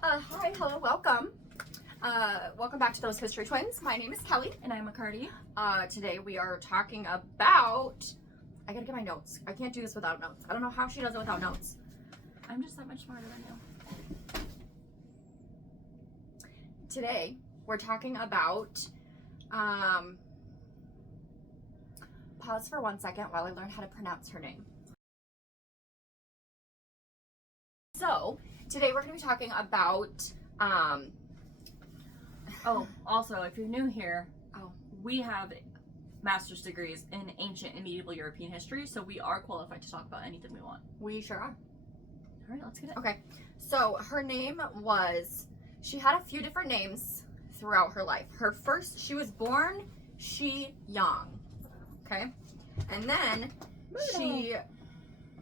Hi, hello, welcome. Welcome back to Those History Twins. My name is Kelly. And I'm McCarty. Today we are talking about... I gotta get my notes. I can't do this without notes. I don't know how she does it without notes. I'm just that much smarter than you. Today we're talking about... Pause for 1 second while I learn how to pronounce her name. So, today we're going to be talking about... Oh, also, if you're new here, we have master's degrees in ancient and medieval European history, so we are qualified to talk about anything we want. We sure are. All right, let's get it. Okay, so her name was... She had a few different names throughout her life. She was born Shi Yang, okay? And then she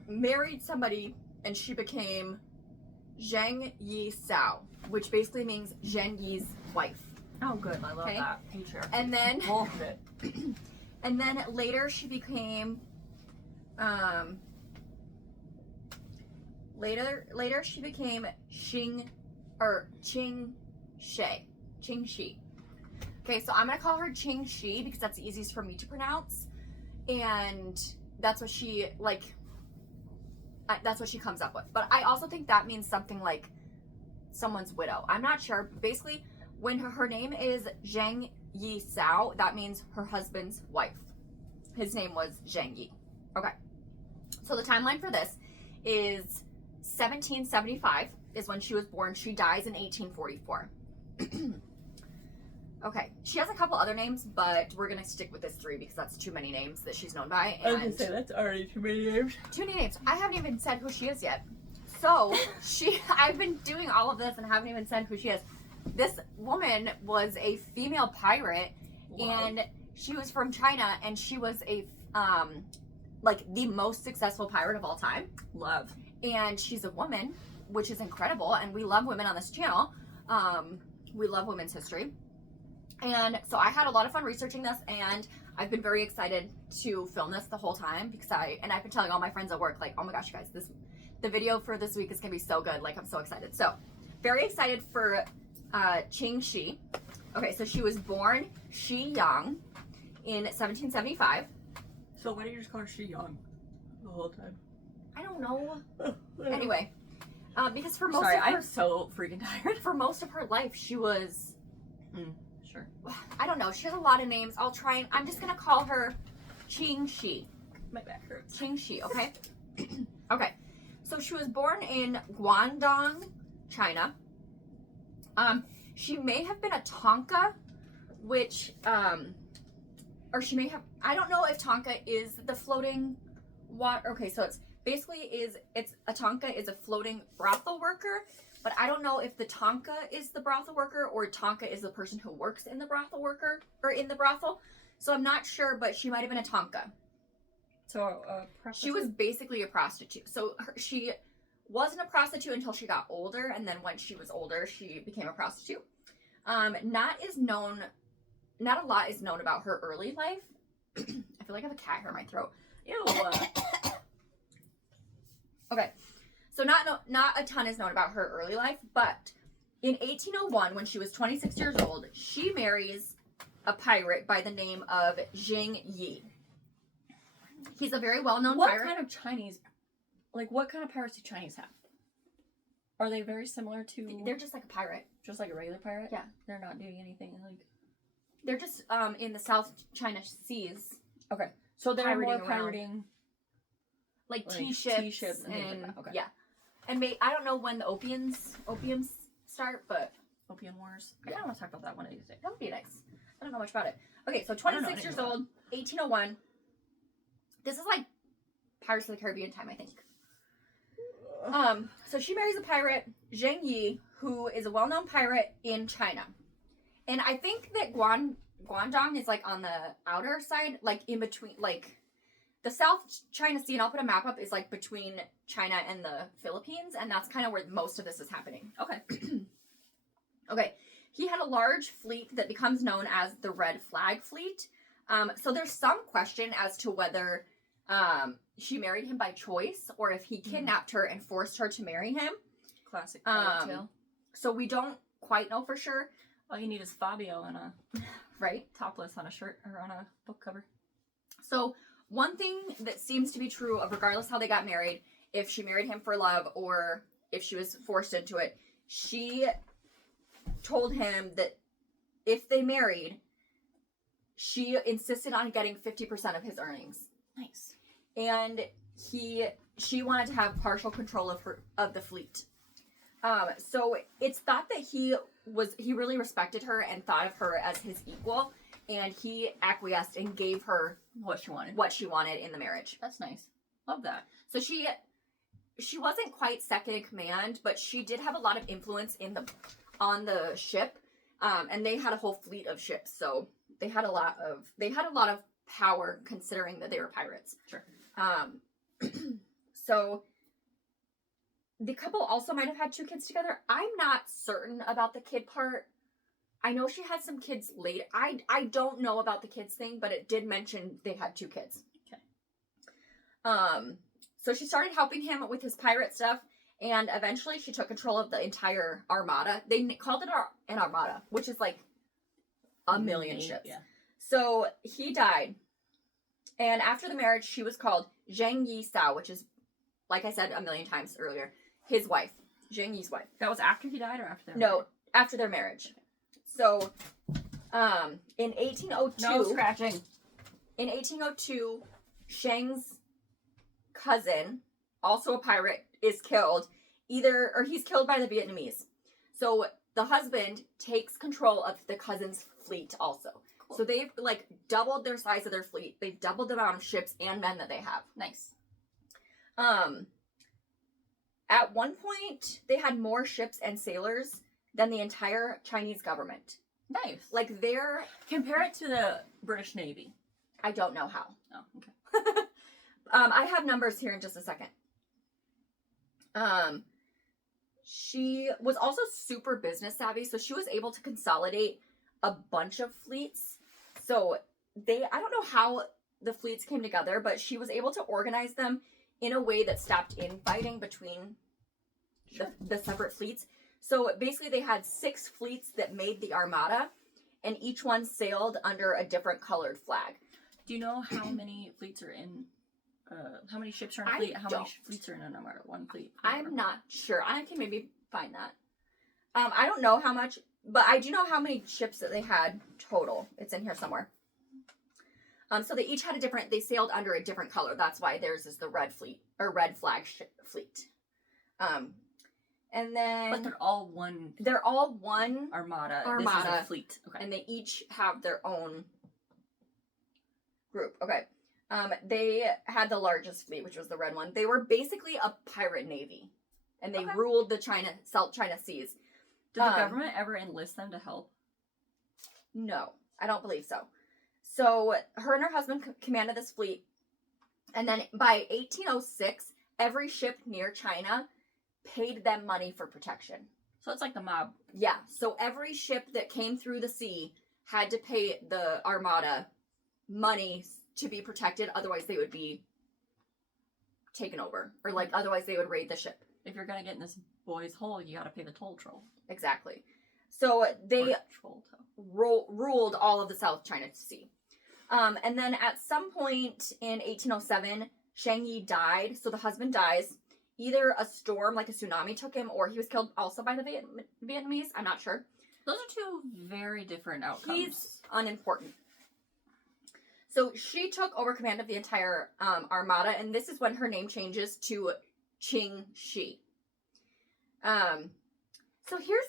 married somebody and she became Zheng Yi Sao, which basically means Zheng Yi's wife. Oh, good. I love Okay. that. Patriarchy. And then, Love it. and then later she became, later she became Qing Shi. Okay, so I'm gonna call her Qing Shi because that's the easiest for me to pronounce, and that's what she that's what she comes up with. But I also think that means something like someone's widow. I'm not sure. Basically, when her name is Zheng Yi Sao, that means her husband's wife. His name was Zheng Yi. Okay. So the timeline for this is 1775 is when she was born. She dies in 1844. Okay. She has a couple other names, but we're going to stick with this 3 because that's too many names that she's known by. I was going to say, that's already too many names. Too many names. I haven't even said who she is yet. So, I've been doing all of this and haven't even said who she is. This woman was a female pirate, and she was from China, and she was a, the most successful pirate of all time. Love. And she's a woman, which is incredible, and we love women on this channel. We love women's history. And so I had a lot of fun researching this, and I've been very excited to film this the whole time because I've been telling all my friends at work, like, oh my gosh, you guys, the video for this week is gonna be so good. Like, I'm so excited. So, very excited for Qing Shi. Okay, so she was born Shi Yang in 1775. So why do you just call her Shi Yang the whole time? I don't know. Anyway, because for most Sorry, of her, I'm so freaking tired. for most of her life, she was. Sure. I don't know. She has a lot of names. I'm just gonna call her Qing Shi. My back hurts. Qing Shi. Okay. Okay. So she was born in Guangdong, China. She may have been a Tonka, which, or she may have, I don't know if Tonka is the floating water. Okay, so it's a Tonka is a floating brothel worker, but I don't know if the Tonka is the brothel worker or Tonka is the person who works in the brothel in the brothel. So I'm not sure, but she might have been a Tonka. So, she was basically a prostitute. So she wasn't a prostitute until she got older, and then when she was older, she became a prostitute. Not a lot is known about her early life. I feel like I have a cat hair in my throat. Ew. Okay, so not a ton is known about her early life, but in 1801, when she was 26 years old, she marries a pirate by the name of Zheng Yi. He's a very well-known pirate. What kind of Chinese, what kind of pirates do Chinese have? Are they very similar to... They're just like a pirate. Just like a regular pirate? Yeah. They're not doing anything They're just in the South China Seas. Okay. So they're pirating more pirating... Like tea ships and things like that. Okay. Yeah. And I don't know when the opiums start, but... Opium Wars. I kind of want to talk about that one of these days. That would be nice. I don't know much about it. Okay, so 26 years old, 1801. This is like Pirates of the Caribbean time, I think. So she marries a pirate, Zheng Yi, who is a well-known pirate in China. And I think that Guangdong is like on the outer side, like in between, like the South China Sea, and I'll put a map up, is like between China and the Philippines, and that's kind of where most of this is happening. Okay. Okay. He had a large fleet that becomes known as the Red Flag Fleet. So there's some question as to whether she married him by choice or if he kidnapped her and forced her to marry him. Classic pirate tale. So we don't quite know for sure. All you need is Fabio and a Right? topless on a shirt or on a book cover. So one thing that seems to be true of regardless how they got married, if she married him for love or if she was forced into it, she told him that if they married, she insisted on getting 50% of his earnings. Nice. And she wanted to have partial control of the fleet. So it's thought that he really respected her and thought of her as his equal, and he acquiesced and gave her what she wanted in the marriage. That's nice. Love that. So she wasn't quite second in command, but she did have a lot of influence on the ship, and they had a whole fleet of ships. So they had a lot of power considering that they were pirates. Sure. So the couple also might have had 2 kids together. I'm not certain about the kid part. I know she had some kids late. I don't know about the kids thing, but it did mention they had 2 kids. Okay. So she started helping him with his pirate stuff, and eventually she took control of the entire armada. They called it an armada, which is like a million ships. Yeah. So he died, and after the marriage, she was called Zhang Yi Sao, which is, like I said a million times earlier, his wife, Zhang Yi's wife. That was after he died or after their No, marriage? after their marriage. So, in 1802... No scratching. In 1802, Shang's cousin, also a pirate, is killed. He's killed by the Vietnamese. So the husband takes control of the cousin's fleet also. Cool. So they've like doubled their size of their fleet. They've doubled the amount of ships and men that they have. Nice. At one point, they had more ships and sailors than the entire Chinese government. Nice. Like they're... Compare it to the British Navy. I don't know how. Oh, okay. I have numbers here in just a second. She was also super business savvy, so she was able to consolidate a bunch of fleets. So I don't know how the fleets came together, but she was able to organize them in a way that stopped infighting between the separate fleets. So basically they had 6 fleets that made the armada, and each one sailed under a different colored flag. Do you know how many fleets are in, how many ships are in a fleet? How many fleets are in an armada? One fleet? I'm not sure. I can maybe find that. I don't know how much, but I do know how many ships that they had total. It's in here somewhere. So they each had they sailed under a different color. That's why theirs is the red fleet, or red flag fleet. And then... But they're all one... They're all one armada. Armada. This is a fleet. Okay. And they each have their own group. Okay. They had the largest fleet, which was the red one. They were basically a pirate navy. And they ruled the South China Seas. Did the government ever enlist them to help? No, I don't believe so. So her and her husband commanded this fleet. And then by 1806, every ship near China paid them money for protection. So it's like the mob. Yeah. So every ship that came through the sea had to pay the armada money to be protected. Otherwise, they would be taken over. Or like, otherwise they would raid the ship. If you're going to get in this boy's hole, you got to pay the toll troll. Exactly. So they ruled all of the South China Sea. And then at some point in 1807, Shang Yi died. So the husband dies. Either a storm, like a tsunami, took him, or he was killed also by the Vietnamese. I'm not sure. Those are 2 very different outcomes. He's unimportant. So she took over command of the entire armada, and this is when her name changes to Qing Shi. So here's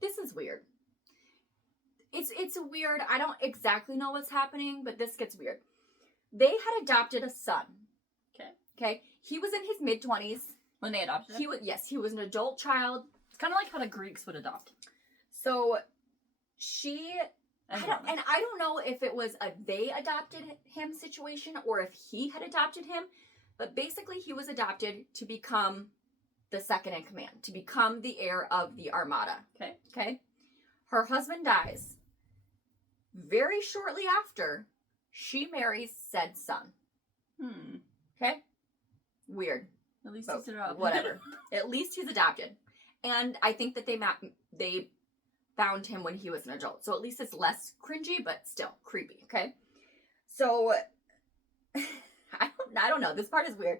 this is weird. It's weird. I don't exactly know what's happening, but this gets weird. They had adopted a son. Okay. He was in his mid-20s. When they adopted him? He was an adult child. It's kind of like how the Greeks would adopt. So I don't know if it was a they adopted him situation or if he had adopted him, but basically he was adopted to become the second in command, to become the heir of the armada. Okay. Her husband dies. Very shortly after, she marries said son. Okay? Weird. At least he's adopted. Whatever. At least he's adopted. And I think that they found him when he was an adult. So at least it's less cringy, but still creepy, okay? So, I don't know. This part is weird.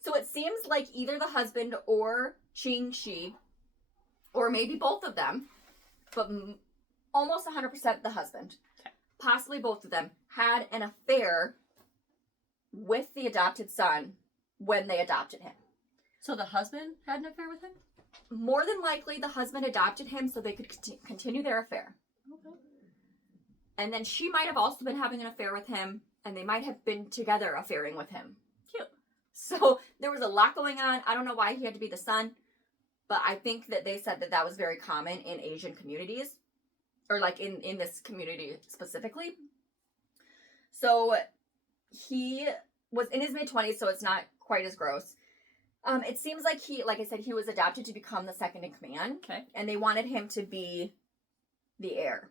So it seems like either the husband or Qing Shi, or maybe both of them, but almost 100% the husband, possibly both of them, had an affair with the adopted son when they adopted him. So the husband had an affair with him? More than likely, the husband adopted him so they could continue their affair. Okay. And then she might have also been having an affair with him, and they might have been together affairing with him. Cute. So there was a lot going on. I don't know why he had to be the son, but I think that they said that that was very common in Asian communities, or like in this community specifically. So he was in his mid-20s, so it's not quite as gross. It seems like like I said, he was adopted to become the second in command. Okay. And they wanted him to be the heir.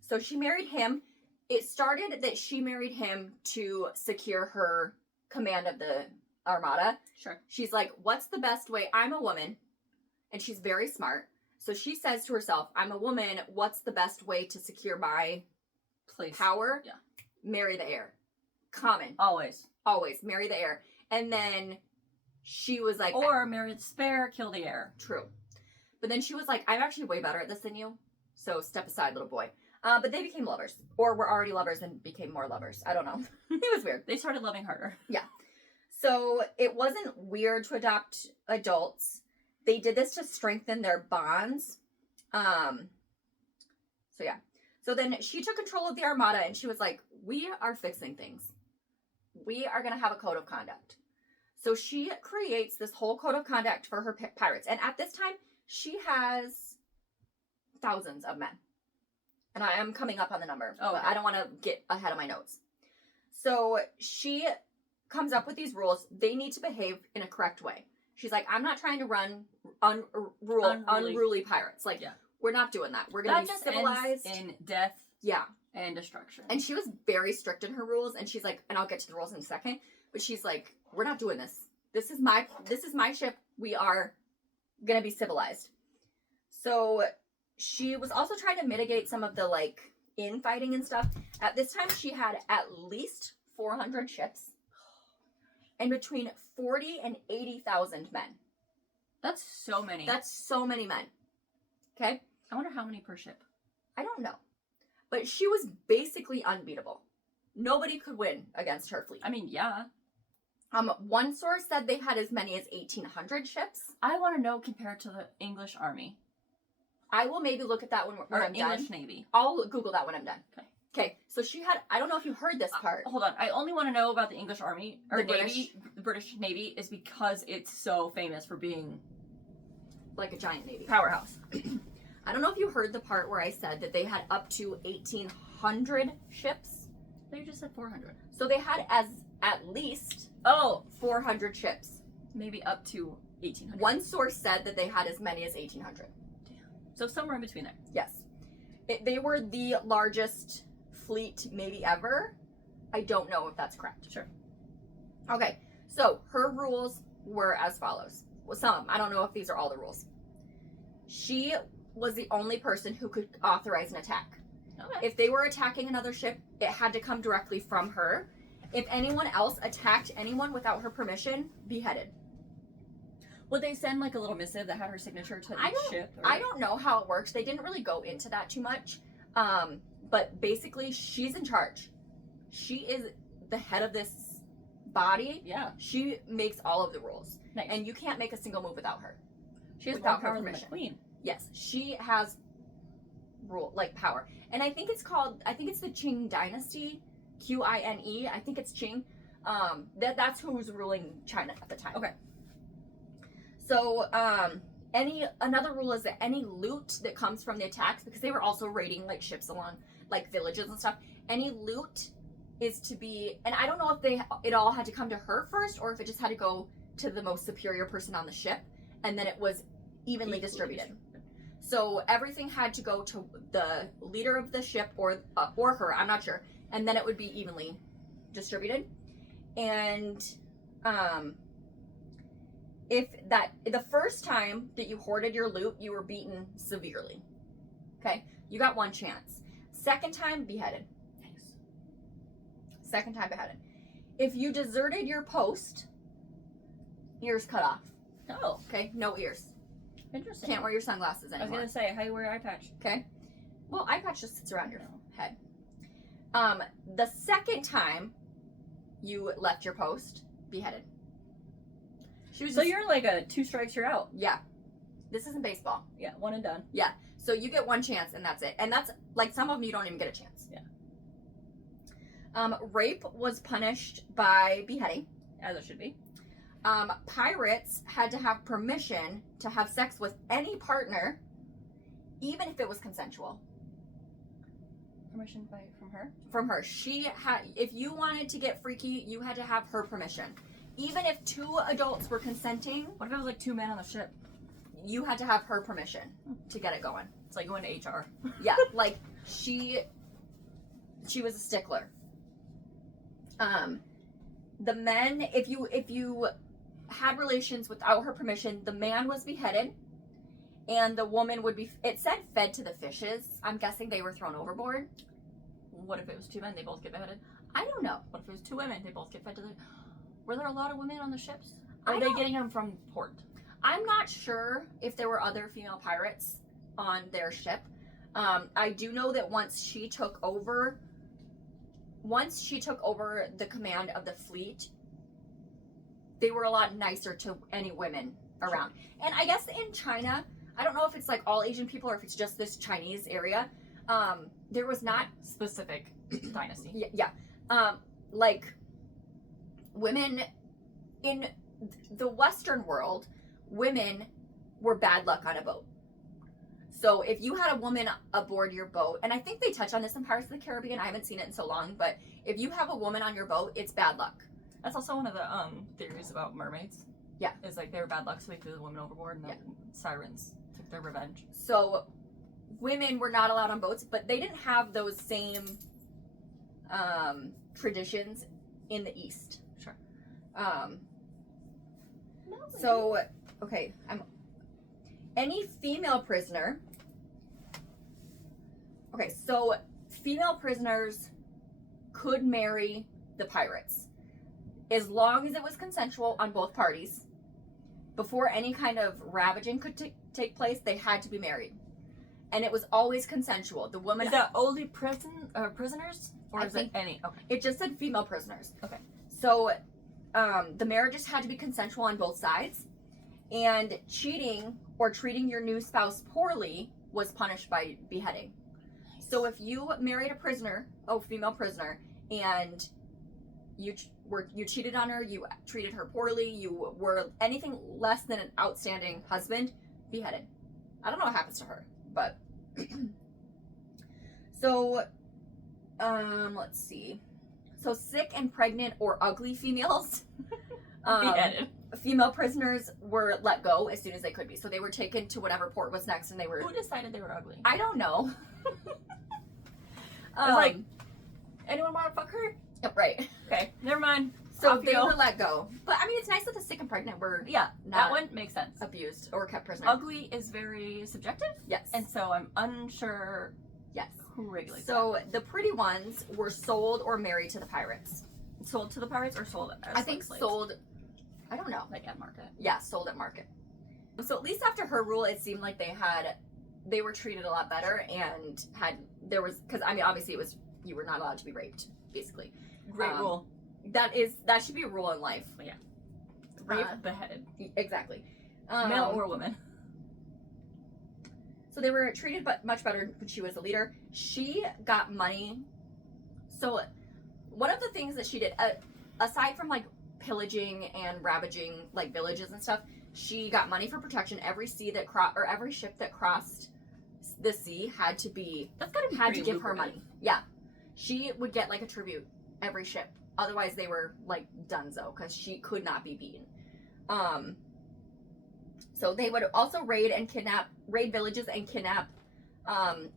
So she married him. It started that she married him to secure her command of the Armada. Sure. She's like, what's the best way? I'm a woman, and she's very smart. So she says to herself, I'm a woman. What's the best way to secure my Place. power? Yeah. Marry the heir. Common. Always. Always. Marry the heir. And then she was like... Or marry the spare, kill the heir. True. But then she was like, I'm actually way better at this than you. So step aside, little boy. But they became lovers. Or were already lovers and became more lovers. I don't know. It was weird. They started loving harder. Yeah. So it wasn't weird to adopt adults. They did this to strengthen their bonds. So yeah. So then she took control of the Armada and she was like, we are fixing things. We are going to have a code of conduct. So she creates this whole code of conduct for her pirates. And at this time, she has thousands of men. And I am coming up on the number. Oh, but I don't want to get ahead of my notes. So she comes up with these rules. They need to behave in a correct way. She's like, I'm not trying to run unruly pirates. Like, yeah. We're not doing that. We're going to be civilized. Ends in death. Yeah. And destruction. And she was very strict in her rules. And she's like, and I'll get to the rules in a second. But she's like, we're not doing this. This is my ship. We are going to be civilized. So she was also trying to mitigate some of the like infighting and stuff. At this time, she had at least 400 ships and between 40 and 80,000 men. That's so many. That's so many men. Okay? I wonder how many per ship. I don't know. But she was basically unbeatable. Nobody could win against her fleet. I mean, yeah. One source said they had as many as 1,800 ships. I want to know compared to the English Army. I will maybe look at that when I'm done. English Navy. I'll Google that when I'm done. Okay. Okay, so she had, I don't know if you heard this part. Hold on. I only want to know about the English Army, or The Navy. The British Navy is because it's so famous for being Like a giant navy. powerhouse. I don't know if you heard the part where I said that they had up to 1,800 ships. They just said 400. So they had at least 400 ships. Maybe up to 1,800. One source said that they had as many as 1,800. Damn. So somewhere in between there. Yes. They were the largest fleet maybe ever. I don't know if that's correct. Sure. Okay, so her rules were as follows. Well, some of them. I don't know if these are all the rules. She was the only person who could authorize an attack. Okay. If they were attacking another ship, it had to come directly from her. If anyone else attacked anyone without her permission, beheaded. Would they send like a little missive that had her signature to each ship? Or... I don't know how it works. They didn't really go into that too much. But basically, she's in charge. She is the head of this body. Yeah. She makes all of the rules. Nice. And you can't make a single move without her. She has without more power her than the permission. queen. Yes, she has power. And I think it's the Qing dynasty, Qine. I think it's Qing. That's who was ruling China at the time. Okay. So, another rule is that any loot that comes from the attacks, because they were also raiding like ships along like villages and stuff, any loot is to be, and I don't know if it all had to come to her first or if it just had to go to the most superior person on the ship, and then it was evenly distributed. So everything had to go to the leader of the ship or her, I'm not sure, and then it would be evenly distributed. And if that the first time that you hoarded your loot, you were beaten severely. Okay, you got one chance. Second time, beheaded. Nice. Second time, beheaded. If you deserted your post, ears cut off. Oh, Okay, no ears. interesting. Can't wear your sunglasses I was anymore. gonna say, how you wear your eye patch? Okay. Well, eye patch just sits around your head. The second time you left your post, beheaded. She was So just- you're like a 2 strikes, you're out. yeah. This isn't baseball. Yeah, one and done. Yeah. So you get one chance and that's it. And that's like some of them you don't even get a chance. Yeah. Rape was punished by beheading. As it should be. Pirates had to have permission to have sex with any partner, even if it was consensual. Permission from her? From her. She had, if you wanted to get freaky, you had to have her permission. Even if 2 adults were consenting, What if it was like 2 men on the ship? you had to have her permission to get it going. It's like going to HR. Yeah, like she was a stickler. The men, if you had relations without her permission, the man was beheaded, and the woman would be. It said fed to the fishes. I'm guessing they were thrown overboard. What if it was 2 men, they both get beheaded? I don't know. What if it was 2 women, they both get fed to the... Were there a lot of women on the ships? I Or are they don't- getting them from port? I'm not sure if there were other female pirates on their ship. I do know that once she took over the command of the fleet, they were a lot nicer to any women around. And I guess in China, I don't know if it's like all Asian people or if it's just this Chinese area, there was not Specific dynasty. like women in the Western world, women were bad luck on a boat. So if you had a woman aboard your boat, and I think they touch on this in Pirates of the Caribbean, I haven't seen it in so long, but if you have a woman on your boat, it's bad luck. That's also one of the theories about mermaids. Yeah. It's like they were bad luck, so they threw the women overboard, and the Yeah. sirens took their revenge. So women were not allowed on boats, but they didn't have those same traditions in the East. Sure. So, okay, any female prisoner. Okay, so female prisoners could marry the pirates as long as it was consensual on both parties. Before any kind of ravaging could take place, they had to be married, and it was always consensual. The woman. Is that only prisoners? Or I is think- it any? Okay. It just said female prisoners. Okay. So, the marriages had to be consensual on both sides, and cheating or treating your new spouse poorly was punished by beheading. So if you married a female prisoner, and you cheated on her, you treated her poorly, you were anything less than an outstanding husband, beheaded. I don't know what happens to her, but so let's see. So sick and pregnant or ugly females, Beheaded. female prisoners were let go as soon as they could be. So they were taken to whatever port was next, and they were. Who decided they were ugly? I don't know. I was like, anyone want to fuck her? Right. Okay, never mind. So Off you they go. were let go. But I mean, it's nice that the sick and pregnant were Yeah, not that one makes sense. abused or kept prisoner. Ugly is very subjective, Yes. and so I'm unsure yes. who regulates So the pretty ones were sold or married to the pirates. that. Sold to the pirates or sold as I think slaves? sold. I don't know. Like at market. Yeah, sold at market. So at least after her rule, it seemed like they were treated a lot better, and because I mean, obviously you were not allowed to be raped, basically. Great rule. That should be a rule in life. Yeah. Rape, Uh, beheaded. Exactly. Male or woman. So they were treated much better when she was a leader. She got money. So one of the things that she did, aside from like pillaging and ravaging like villages and stuff, she got money for protection. Every every ship that crossed the sea had to Pretty give her lucrative. money. Yeah, she would get like a tribute every ship. Otherwise, they were like donezo because she could not be beaten. So they would also raid villages and kidnap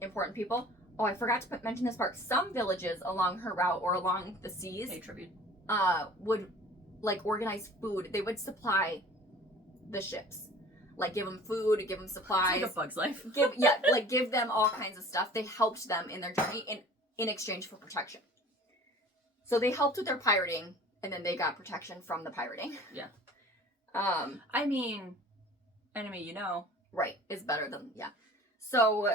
important people. Oh, I forgot to mention this part. Some villages along her route or along the seas Pay tribute. would like organize food. They would supply the ships. Like, give them food, give them supplies. It's like a Bug's Life. Give them all kinds of stuff. They helped them in their journey in exchange for protection. So they helped with their pirating, and then they got protection from the pirating. Yeah. I mean, enemy, you know. Right, is better than, yeah. So,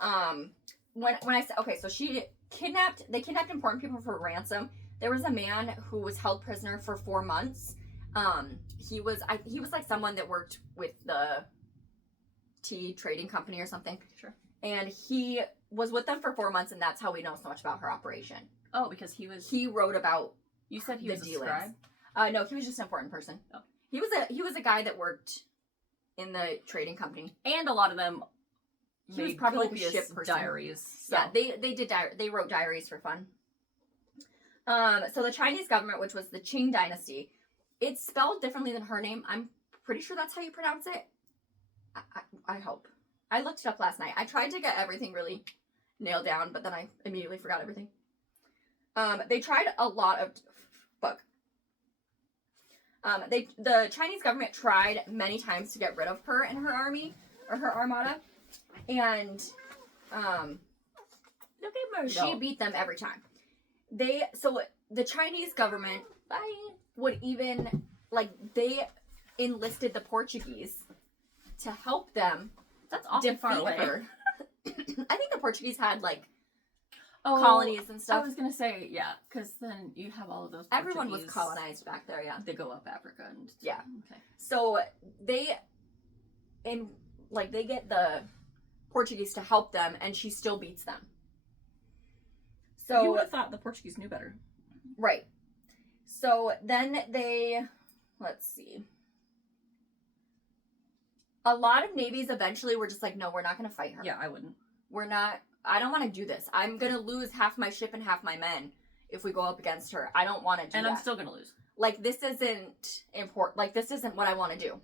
when I said, okay, so they kidnapped important people for ransom. There was a man who was held prisoner for 4 months. He was like someone that worked with the tea trading company or something. Sure. And he was with them for 4 months, and that's how we know so much about her operation. Oh, because he wrote about. You said he the was a dealings. scribe? No, he was just an important person. Oh. He was a guy that worked in the trading company, and a lot of them. He was probably like a copious ship person. diaries. So. Yeah, they wrote diaries for fun. So the Chinese government, which was the Qing dynasty, it's spelled differently than her name. I'm pretty sure that's how you pronounce it. I hope. I looked it up last night. I tried to get everything really nailed down, but then I immediately forgot everything. They tried a lot of the Chinese government tried many times to get rid of her and her army or her armada, and she beat them every time. The Chinese government would even they enlisted the Portuguese to help them. That's awfully far away. Her. I think the Portuguese had colonies and stuff. I was gonna say, yeah, because then you have all of those. Everyone was colonized back there, yeah. They go up Africa and yeah. Okay. So they get the Portuguese to help them, and she still beats them. So you would have thought the Portuguese knew better, right? So then let's see. A lot of navies eventually were just like, no, we're not going to fight her. Yeah, I wouldn't. I don't want to do this. I'm going to lose half my ship and half my men if we go up against her. I don't want to do that. And I'm still going to lose. This isn't important. This isn't what I want to do.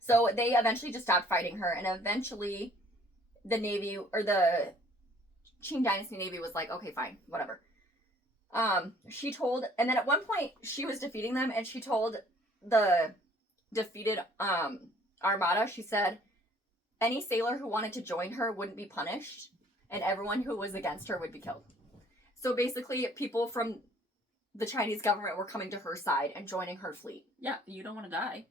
So they eventually just stopped fighting her. And eventually the Navy, or the Qing Dynasty Navy was like, okay, fine, whatever. And then at one point she was defeating them, and she told the defeated armada, she said, any sailor who wanted to join her wouldn't be punished, and everyone who was against her would be killed. So basically, people from the Chinese government were coming to her side and joining her fleet. Yeah, you don't want to die.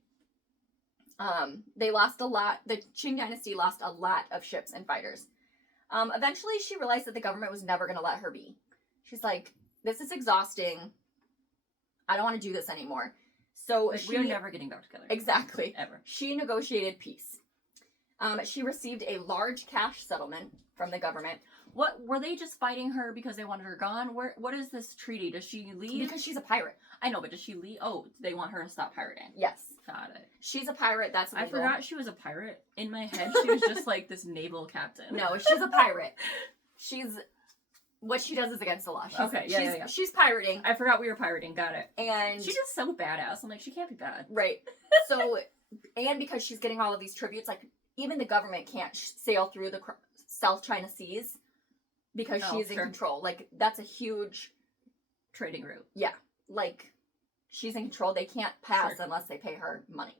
They lost a lot. The Qing Dynasty lost a lot of ships and fighters. Eventually, she realized that the government was never going to let her be. She's like, this is exhausting. I don't want to do this anymore. So we're never getting back together. Exactly. Ever. She negotiated peace. She received a large cash settlement from the government. What were they just fighting her because they wanted her gone? What is this treaty? Does she leave? Because she's a pirate. I know, but does she leave? Oh, they want her to stop pirating. Yes. Got it. She's a pirate. That's illegal. I forgot she was a pirate. In my head, she was just like this naval captain. No, she's a pirate. What she does is against the law. She's pirating. I forgot we were pirating. Got it. And she's just so badass. I'm like, she can't be bad. Right. So, and because she's getting all of these tributes, even the government can't sail through the South China Seas because she's in control. That's a huge trading route. Yeah. She's in control. They can't pass unless they pay her money.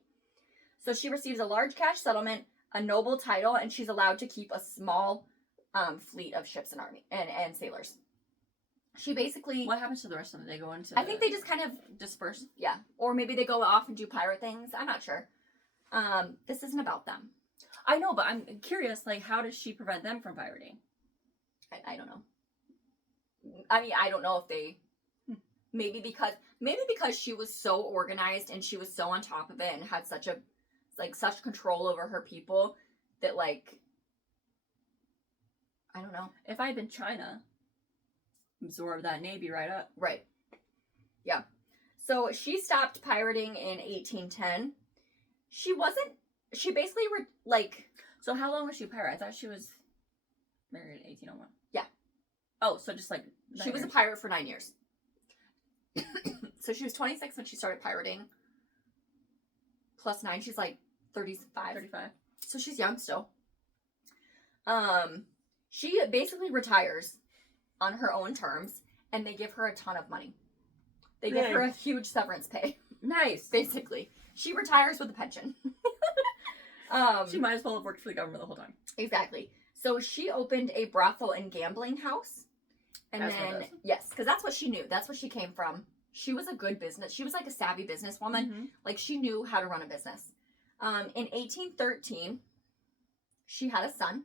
So she receives a large cash settlement, a noble title, and she's allowed to keep a small fleet of ships and army and sailors. She basically... What happens to the rest of them? They go into... I think they just kind of... disperse? Yeah. Or maybe they go off and do pirate things. I'm not sure. This isn't about them. I know, but I'm curious, how does she prevent them from pirating? I don't know. I mean, I don't know if they... Maybe because she was so organized and she was so on top of it and had such control over her people that, I don't know. If I had been China, absorb that navy right up. Right. Yeah. So she stopped pirating in 1810. She basically So how long was she a pirate? I thought she was married in 1801. Yeah. Oh, so just she was a pirate for 9 years. So she was 26 when she started pirating. Plus 9, she's 35. 35. So she's young still. She basically retires on her own terms, and they give her a ton of money. They give her a huge severance pay. Nice. Basically. She retires with a pension. She might as well have worked for the government the whole time. Exactly. So she opened a brothel and gambling house. And As one then, does. yes, because that's what she knew. That's what she came from. She was a good business. She was like a savvy businesswoman. Mm-hmm. Like she knew how to run a business. In 1813, she had a son.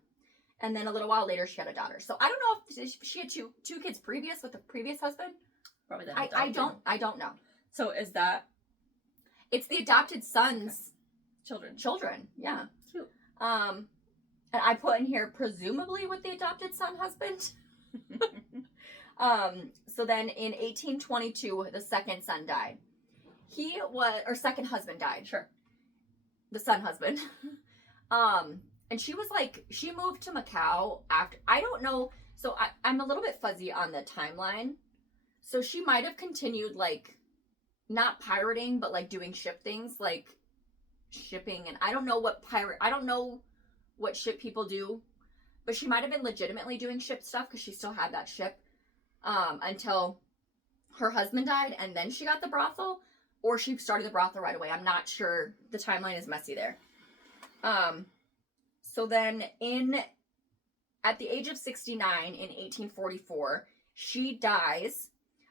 And then a little while later, she had a daughter. So I don't know if she had two kids previous with the previous husband. Probably that. I don't know. So is that It's the adopted son's children? Yeah. Cute. And I put in here presumably with the adopted son husband. So then in 1822, the second son died. Second husband died. Sure. The son husband. And she was like, she moved to Macau after, I don't know. So I'm a little bit fuzzy on the timeline. So she might have continued like, not pirating, but like doing ship things, like shipping. And I don't know what ship people do, but she might have been legitimately doing ship stuff because she still had that ship until her husband died, and then she got the brothel, or she started the brothel right away. I'm not sure. The timeline is messy there. So then at the age of 69 in 1844, she dies,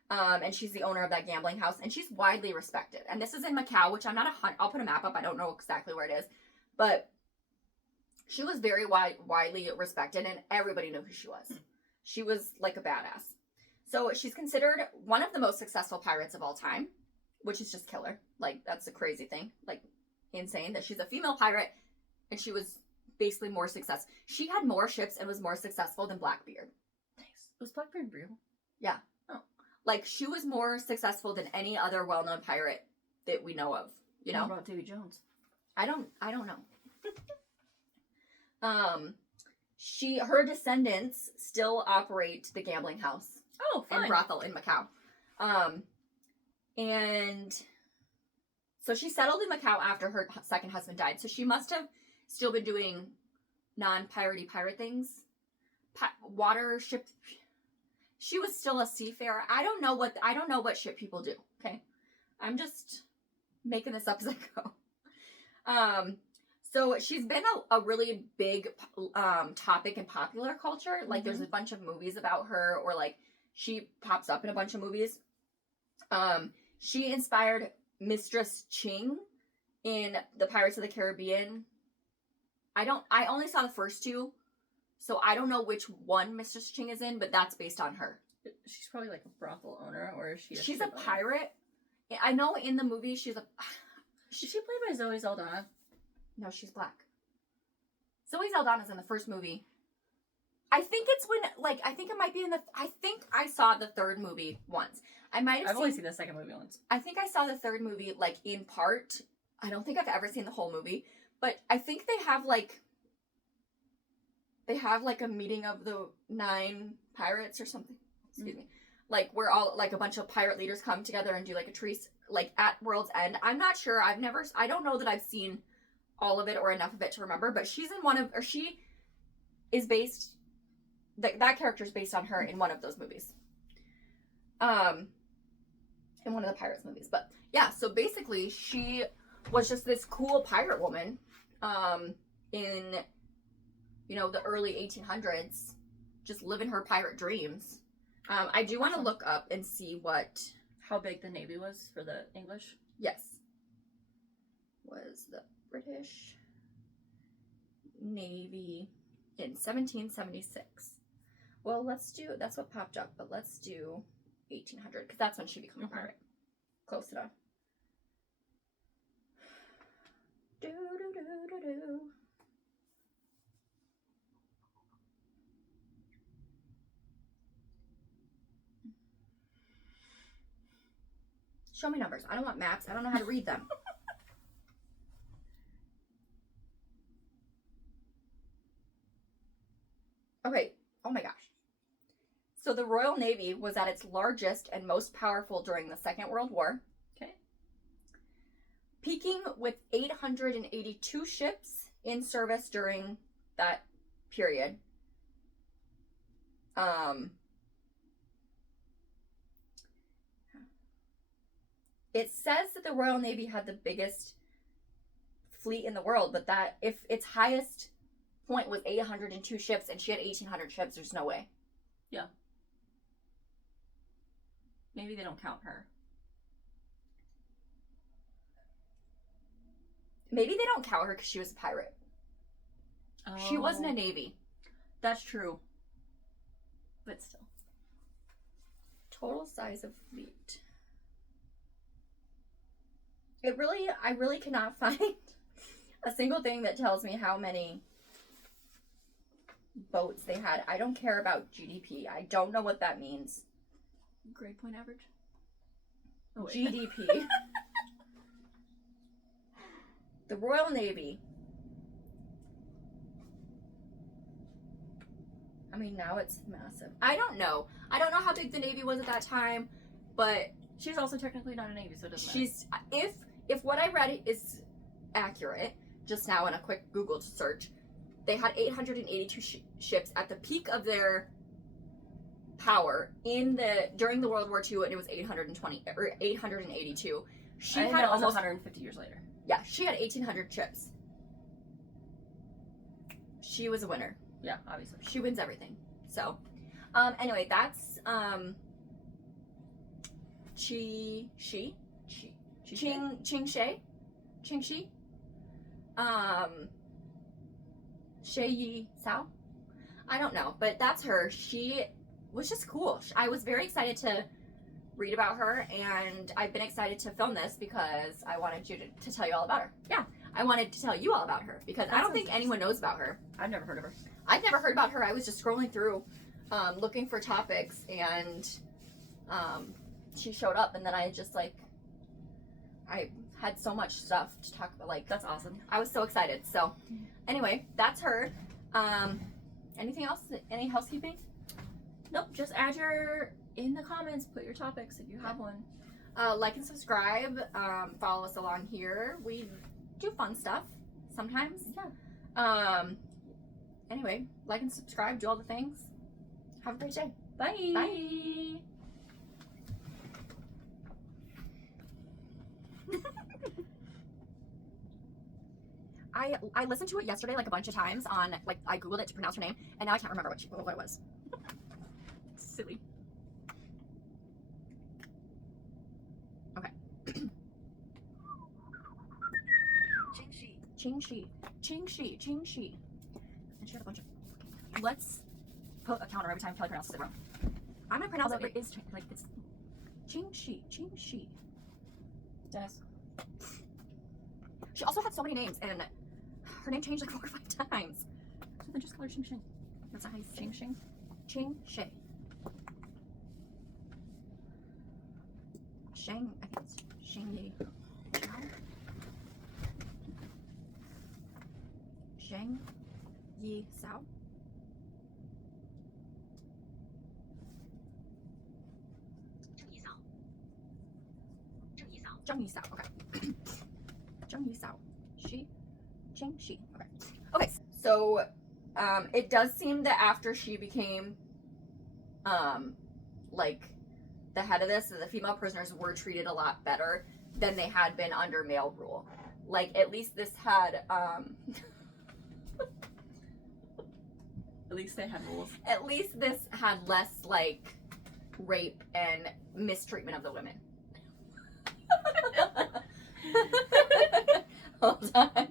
and she's the owner of that gambling house, and she's widely respected. And this is in Macau, which I'll put a map up. I don't know exactly where it is, but she was very widely respected, and everybody knew who she was. She was like a badass. So she's considered one of the most successful pirates of all time, which is just killer. Like, that's a crazy thing. Like, insane that she's a female pirate, and she was basically more successful. She had more ships and was more successful than Blackbeard. Nice. Was Blackbeard real? Yeah. Oh. Like, she was more successful than any other well-known pirate that we know of. You know? What about Davy Jones? I don't know. Her descendants still operate the gambling house and brothel in Macau. And so she settled in Macau after her second husband died. So she must have still been doing non-piratey pirate things. Water ship. She was still a seafarer. I don't know what ship people do. Okay. I'm just making this up as I go. So she's been a really big topic in popular culture. Like, there's a bunch of movies about her, or like she pops up in a bunch of movies. She inspired Mistress Ching in the Pirates of the Caribbean. I only saw the first two, so I don't know which one Mistress Ching is in, but that's based on her. She's probably like a brothel owner, or is she? She's a pirate. I know in the movie she's a. Is she played by Zoe Saldana? No, she's black. Zoe Saldana's in the first movie. I think it's I think it might be I think I saw the third movie once. I've only seen the second movie once. I think I saw the third movie, like, in part. I don't think I've ever seen the whole movie. But I think they have a meeting of the 9 pirates or something. Excuse me. Like, where all, like, a bunch of pirate leaders come together and do, like, a treat, like, at World's End. I'm not sure. I don't know that I've seen all of it or enough of it to remember, but she is based, that character is based on her in one of those movies. In one of the Pirates movies. But yeah, so basically she was just this cool pirate woman in, the early 1800s, just living her pirate dreams. I do want to look up and see how big the Navy was for the English. Yes. Was the British Navy in 1776. Well, that's what popped up, but let's do 1800, because that's when she became a pirate. Close enough. Show me numbers. I don't want maps. I don't know how to read them. Okay. Oh my gosh. So the Royal Navy was at its largest and most powerful during the Second World War. Okay. Peaking with 882 ships in service during that period. It says that the Royal Navy had the biggest fleet in the world, but that if its highest point was 802 ships and she had 1,800 ships, there's no way. Yeah. Maybe they don't count her. Maybe they don't count her because she was a pirate. Oh. She wasn't a navy. That's true. But still. Total size of fleet. I really cannot find a single thing that tells me how many boats they had. I don't care about GDP. I don't know what that means. Grade point average? Oh, wait. GDP. The Royal Navy. I mean, now it's massive. I don't know. I don't know how big the Navy was at that time, but she's also technically not a Navy, so it doesn't matter. If what I read is accurate, just now in a quick Google search, they had 882 ships at the peak of their power during the World War II, and it was 820 or 882. She had almost 150 years later. Yeah, she had 1,800 ships. She was a winner. Yeah, obviously. She wins everything. So, anyway, that's Ching Shi, Shay Yi Sao. I don't know, but that's her. She was just cool. I was very excited to read about her, and I've been excited to film this because I wanted you to tell you all about her. Yeah, I wanted to tell you all about her because I don't think anyone knows about her. I've never heard of her. I've never heard about her. I was just scrolling through, looking for topics, and she showed up, and then I had so much stuff to talk about. Like, that's awesome. I was so excited. So, anyway, that's her. Anything else? Any housekeeping? Nope. Just in the comments, put your topics if you have one. Like and subscribe. Follow us along here. We do fun stuff sometimes. Yeah. Anyway, like and subscribe. Do all the things. Have a great day. Bye. Bye. I listened to it yesterday like a bunch of times on, like, I googled it to pronounce her name, and now I can't remember what it was. Silly. Okay. Ching Shi. And she had a bunch of. Let's put a counter every time Kelly pronounces it wrong. I'm gonna pronounce it. It's like it's Ching Shi. Dennis. She also had so many names, and her name changed like 4 or 5 times. So then just call her Ching Shing. That's not how you say Ching Shing. Ching Shay. Shang, I think it's Shang Yi. Shang Yi Sao. Zheng Yi Sao. Okay. Zheng Yi Sao. Ching Shi. Okay. Okay. So, it does seem that after she became, like, the head of this, the female prisoners were treated a lot better than they had been under male rule. Like, at least this had, At least they had rules. At least this had less, like, rape and mistreatment of the women. Hold on.